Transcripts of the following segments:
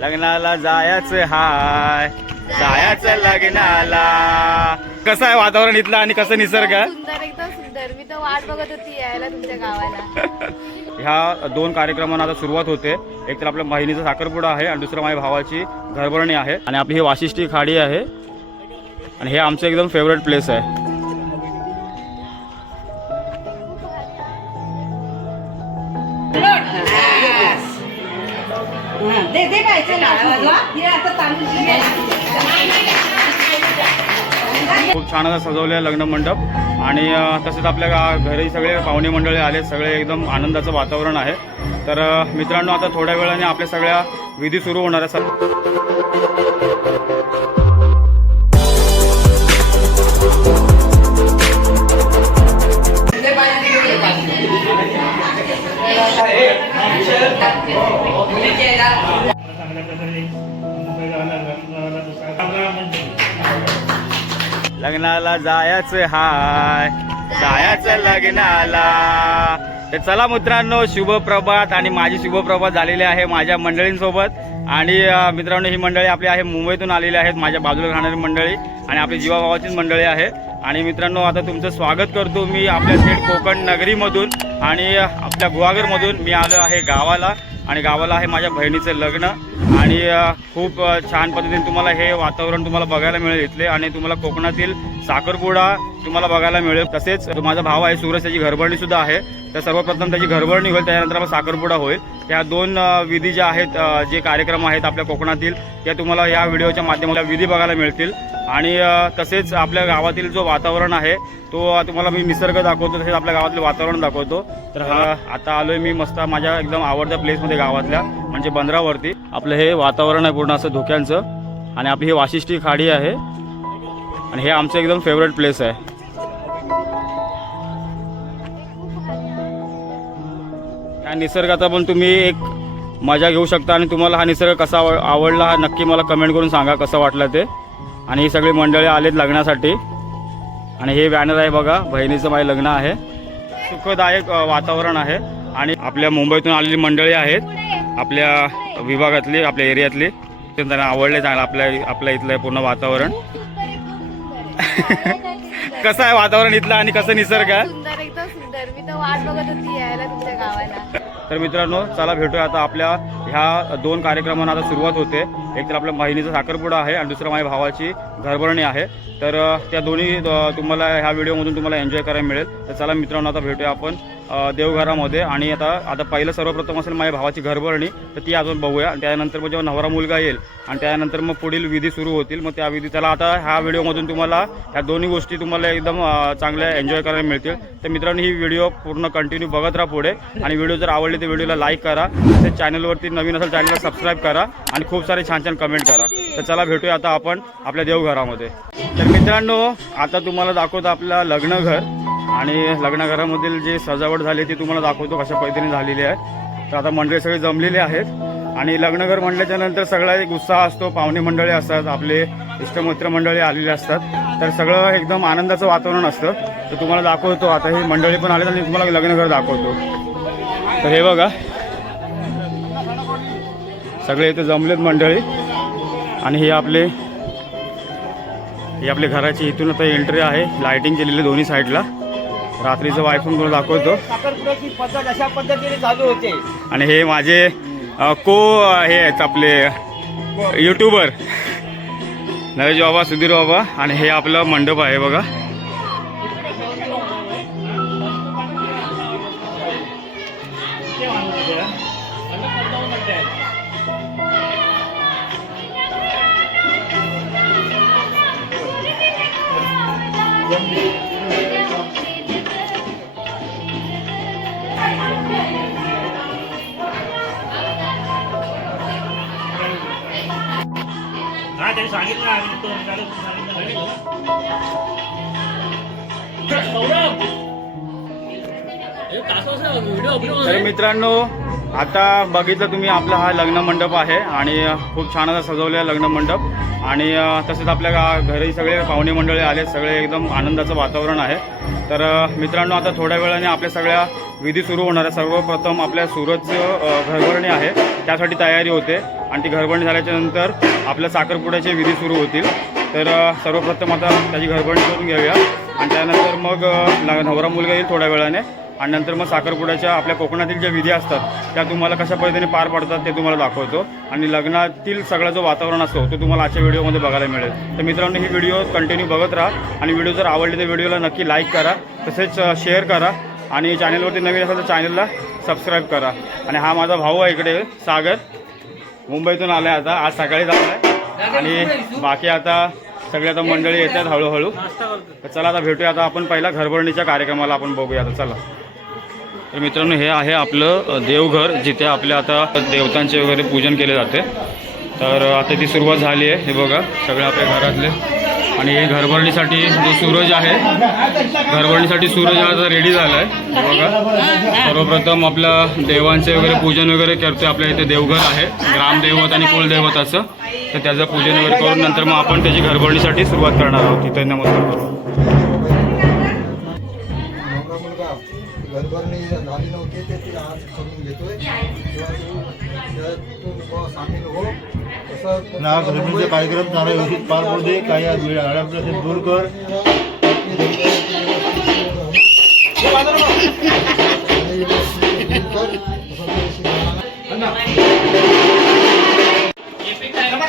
लग्नाला जायचं हाय, जायचं लग्नाला. कसं आहे वातावरण इथलं आणि कसं निसर्ग आहे? सुंदर, एकदम सुंदर. मी तर वाट बघत होती यायला तुमच्या गावाला. ह्या दोन कार्यक्रमांना आता सुरुवात होते. एक तर आपल्या बहिणीचा साखरपुडा आहे आणि दुसरं माझ्या भावाची घरभरणी आहे. आणि आपली ही वाशिष्ठी खाडी आहे आणि हे आमचं एकदम फेवरेट प्लेस आहे. खूप छान असं सजवलं लग्न मंडप आणि तसेच आपल्या घरी सगळे पाहुणे मंडळी आले. सगळे एकदम आनंदाचं वातावरण आहे. तर मित्रांनो, आता थोड्या वेळाने आपल्या सगळ्या विधी सुरू होणार आहे. लग्नाला जायचं हाय, जायचं लग्नाला. तर चला मित्रांनो, शुभप्रभात. आणि माझी शुभप्रभात झालेली आहे माझ्या मंडळींसोबत. आणि मित्रांनो, ही मंडळी आपली आहे मुंबईतून आलेली आहेत, माझ्या बाजूला राहणारी मंडळी आणि आपली जीवाभावाचीच मंडळी आहे. आणि मित्रांनो, आता तुमचं स्वागत करतो मी आपल्या थेट कोकण नगरीमधून आणि आपल्या गुहागरमधून. मी आलो आहे गावाला आणि गावाला आहे माझ्या बहिणीचं लग्न. आणि खूप छान पद्धतीने तुम्हाला हे वातावरण तुम्हाला बघायला मिळेल इथले. आणि तुम्हाला कोकणातील साखरपुडा तुम्हाला बघायला मिळेल. तसेच माझा भाव आहे सूरज, त्याची घरभरणी सुद्धा आहे. तर सर्वप्रथम त्याची घरभरणी होईल, त्यानंतर आपला साखरपुडा होईल. त्या दोन विधी ज्या आहेत, जे कार्यक्रम आहेत आपल्या कोकणातील, त्या तुम्हाला या व्हिडिओच्या माध्यमातून विधी बघायला मिळतील. आणि तसेच आपल्या गावातील जो वातावरण आहे तो तुम्हाला मी निसर्ग दाखवतो, तसेच आपल्या गावातलं वातावरण दाखवतो. तर आता आलोय मी मस्त माझ्या एकदम आवडत्या प्लेसमध्ये गावातल्या, म्हणजे बंदरावरती. आपलं हे वातावरण आहे पूर्ण असं धुक्यांचं. आणि आपली ही वाशिष्ठी खाडी आहे आणि हे आमचं एकदम फेवरेट प्लेस आहे. या निसर्गाचा पण तुम्ही एक मजा घेऊ शकता. आणि तुम्हाला हा निसर्ग कसा आवडला हा नक्की मला कमेंट करून सांगा कसं वाटलं ते. आणि ही सगळी मंडळी आलेत लग्नासाठी. आणि हे बॅनर आहे बघा, बहिणीचं माझं लग्न आहे. सुखदायक वातावरण आहे. आणि आपल्या मुंबईतून आलेली मंडळी आहेत आपल्या विभागातली, आपल्या एरियातली. त्यांना आवडले चांगलं आपल्या इथलं पूर्ण वातावरण. कसं आहे वातावरण इथलं आणि कसं निसर्ग आहे? सुंदर, एकदम सुंदर. मी तर वाट बघत होती यायला तुमच्या गावाला. तर मित्रांनो, चला भेटूया आता. आपल्या ह्या दोन कार्यक्रमांना आता सुरुवात होते. एक तर आपल्या बहिणीचा साखरपुडा आहे आणि दुसरं माझ्या भावाची घरभरणी आहे. तर त्या दोन्ही तुम्हाला ह्या व्हिडिओमधून तुम्हाला एन्जॉय करायला मिळेल. तर चला मित्रांनो, आता भेटूया आपण देवघरामध्ये. आणि आता पहिलं सर्वप्रथम असेल माझ्या भावाची घरभरणी, तर ती अजून बघूया. त्यानंतर मग जेव्हा नवरा मुलगा येईल आणि त्यानंतर मग पुढील विधी सुरू होतील. मग त्या विधी त्याला आता ह्या व्हिडिओमधून तुम्हाला ह्या दोन्ही गोष्टी तुम्हाला एकदम चांगल्या एन्जॉय करायला मिळतील. तर मित्रांनो, ही व्हिडिओ पूर्ण कंटिन्यू बघत राहा पुढे. आणि व्हिडिओ जर आवडली तर व्हिडिओला लाईक करा. तसेच चॅनलवरती नवीन असेल चॅनलला सबस्क्राईब करा आणि खूप सारे छान छान कमेंट करा. तर चला भेटूया आता आपण आपल्या देवघरामध्ये. तर मित्रांनो, आता तुम्हाला दाखवतो आपलं लग्नघर. आणि लग्नघरामधील जे सजावट झाली ती तुम्हाला दाखवतो कशा पद्धतीने झालेली आहे. तर आता मंडळी सगळे जमलेले आहेत. आणि लग्नघर म्हणल्याच्या नंतर सगळा एक उत्साह असतो. पाहुणे मंडळी असतात, आपले इष्टमित्र मंडळी आलेले असतात. तर सगळं एकदम आनंदाचं वातावरण असतं. तर तुम्हाला दाखवतो आता ही मंडळी पण आलेत आणि तुम्हाला लग्नघर दाखवतो. तर हे बघा, सगळे इथे जमलेत मंडळी. आणि ही आपली घराची इथून आता एंट्री आहे. लाइटिंग केलेली दोन्ही साईडला. रात्रीचं वायफोन तुला दाखवतो. साखरपुड्याची पद्धत अशा पद्धतीने चालू होते. आणि हे माझे हे आहेत आपले यूट्यूबर नरेश बाबा, सुधीर बाबा. आणि हे आपलं मंडप आहे बघा. तर मित्रांनो, आता बघितलं तुम्ही आपला हा लग्न मंडप आहे आणि खूप छान असा सजवलेला लग्न मंडप. आणि तसेच आपल्या घरी सगळे पाहुणे मंडळी आले. सगळे एकदम आनंदाचं वातावरण आहे. तर मित्रांनो, आता थोड्या वेळाने आपल्या सगळ्या विधी सुरू होणार आहे. सर्वप्रथम आपल्या सूरजचं घरभरणी आहे, त्यासाठी तयारी होते आणि ती घरभरणी झाल्याच्यानंतर आपल्या साखरपुड्याचे विधी सुरू होतील. तर सर्वप्रथम आता त्याची घरभरणी करून घेऊया आणि त्यानंतर मग नवरा मुलगा येईल थोड्या वेळाने आणि नंतर मग साखरपुड्याच्या आपल्या कोकणातील ज्या विधी असतात त्या तुम्हाला कशा पद्धतीने पार पडतात ते तुम्हाला दाखवतो आणि लग्नातील सगळा जो वातावरण असतो तो तुम्हाला आजच्या व्हिडिओमध्ये बघायला मिळेल. तर मित्रांनो, ही व्हिडिओ कंटिन्यू बघत राहा आणि व्हिडिओ जर आवडली तर व्हिडिओला नक्की लाईक करा, तसेच शेअर करा आणि चॅनलवरती नवीन असेल तर चॅनलला सबस्क्राईब करा. आणि हा माझा भाऊ आहे इकडे, सागर, मुंबईतून आला आहे, आता आज सकाळीच आला आहे आणि बाकी आता सगळे आता मंडळी येतात हळूहळू. तर चला आता भेटूया. आता आपण पहिला घरभरणीच्या कार्यक्रमाला आपण बघूया. आता चला. तर मित्रांनो, हे आहे आपलं देवघर, जिथे आपल्या आता देवतांचे वगैरे पूजन केले जाते. तर आता ती सुरुवात झाली आहे. हे बघा सगळे आपल्या घरातले आणि हे घरभरणीसाठी जो सूरज आहे, घरभरणीसाठी सूरज आता रेडी झाला आहे. हे बघा सर्वप्रथम आपल्या देवांचे वगैरे पूजन वगैरे करतो. आपल्या इथे देवघर आहे, ग्रामदैवत आणि कुलदैवत असं. तर त्याचं पूजन वगैरे करून नंतर मग आपण त्याची घरभरणीसाठी सुरुवात करणार आहोत. तिथे नमस्कार करू. घरभरणी झाली नव्हती ते तिला आज करून घेतोय किंवा सामील हो तसं ना घरभरणीचा कार्यक्रम चांगला व्यवस्थित पार पडू दे. काही अडचणी दूर कर.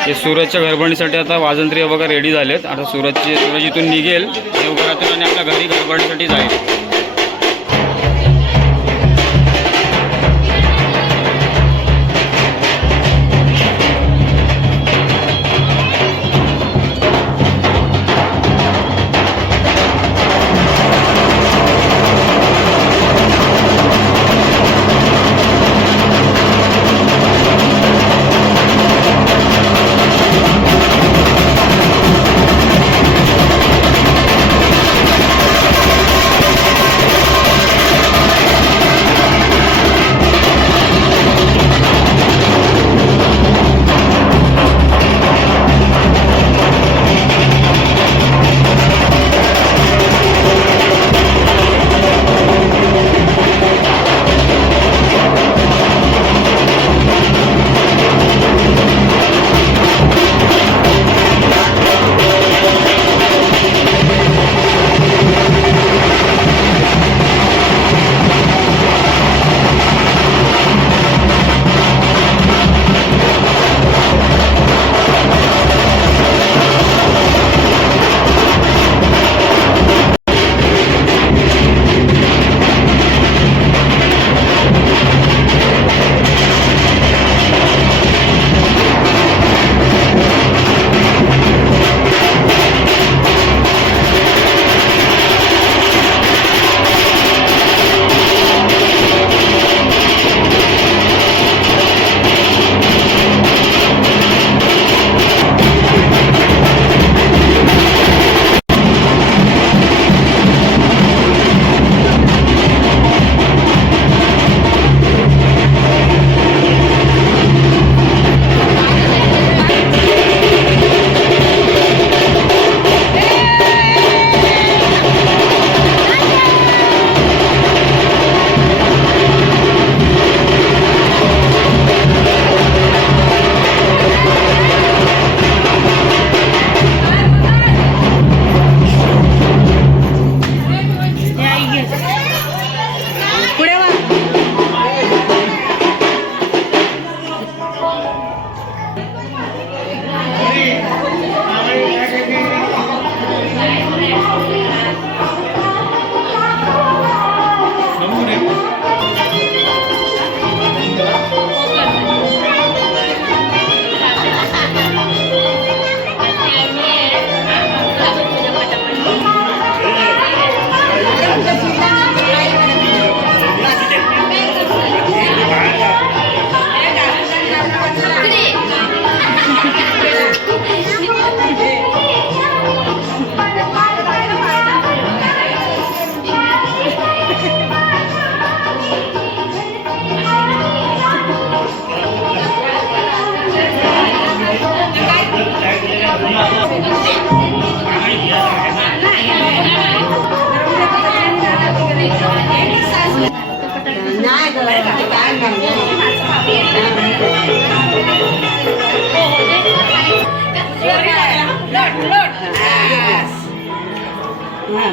हे सूरजच्या घरभरणीसाठी आता वाजंत्री बघा रेडी झालेत. आता सूरज इथून निघेल देवघरातून आणि आपल्या घरी घरभरणीसाठी जाईल.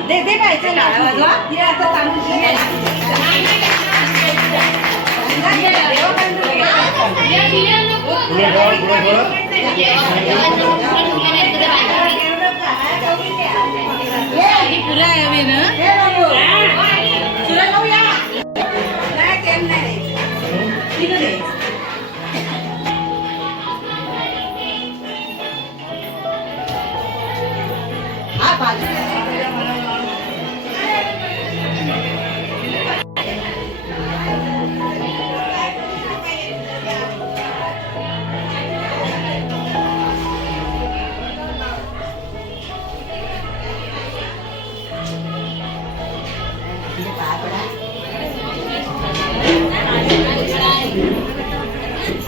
दे दे काय चला हे आता तांदूळ पुरा आहे ना सुरा लावूया नाही ते नाही ठीक आहे हा बाजू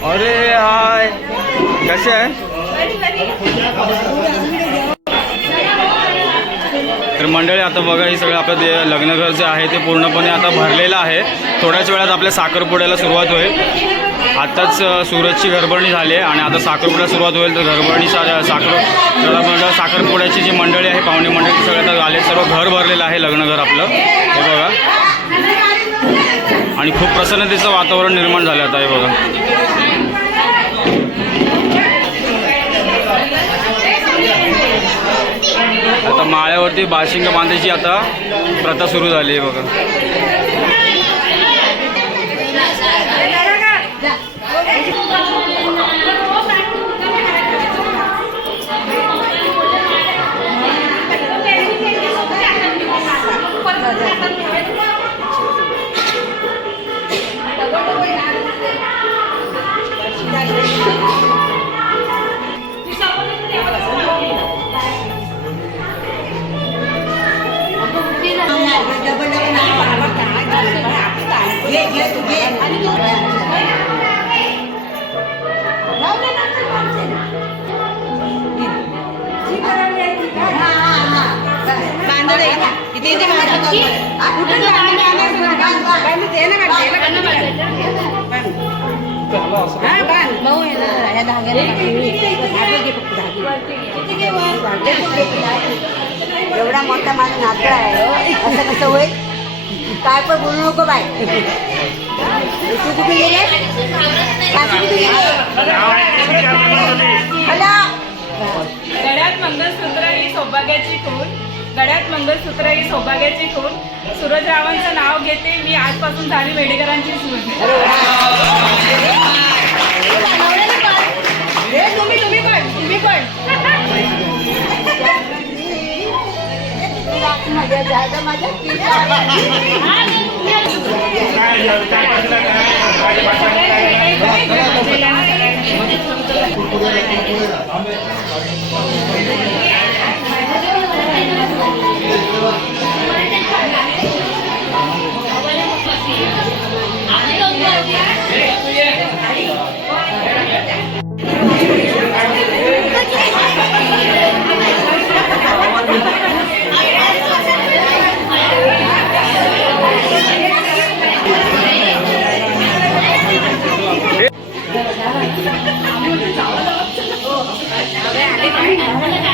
अरे हाय कसे आहे? तर मंडळी आता बघा ही सगळं आपलं जे लग्नघर जे आहे ते पूर्णपणे आता भरलेलं आहे. थोड्याच वेळात आपल्या साखरपुड्याला सुरुवात होईल. आत्ताच सूरजची घरभरणी झाली आहे आणि आता साखरपुड्याला सुरुवात होईल. तर घरभरणी साखरपुड्याची जी मंडळी आहे पाहुणे मंडळी सगळं आता आले. सर्व घर भरलेलं आहे लग्नघर आपलं हे बघा आणि खूप प्रसन्नतेचं वातावरण निर्माण झालं आता हे बघा. आता माळ्यावरती बाशिंग बांधायची आता प्रथा सुरू झाली आहे बघा. एवढा मोठा माझा नातू आहे असं कसं होईल काय पण बोलू नको बाय. तू कुठे गेले गळ्यात मंगळसूत्र ही सौभाग्याची खूण. गळ्यात मंगळसूत्र ही सौभाग्याची खूण. सूरजरावांचं नाव घेते मी आजपासून झाली मेडेकरांची सून. तुम्ही पण माझ्या जायचं माझ्या आले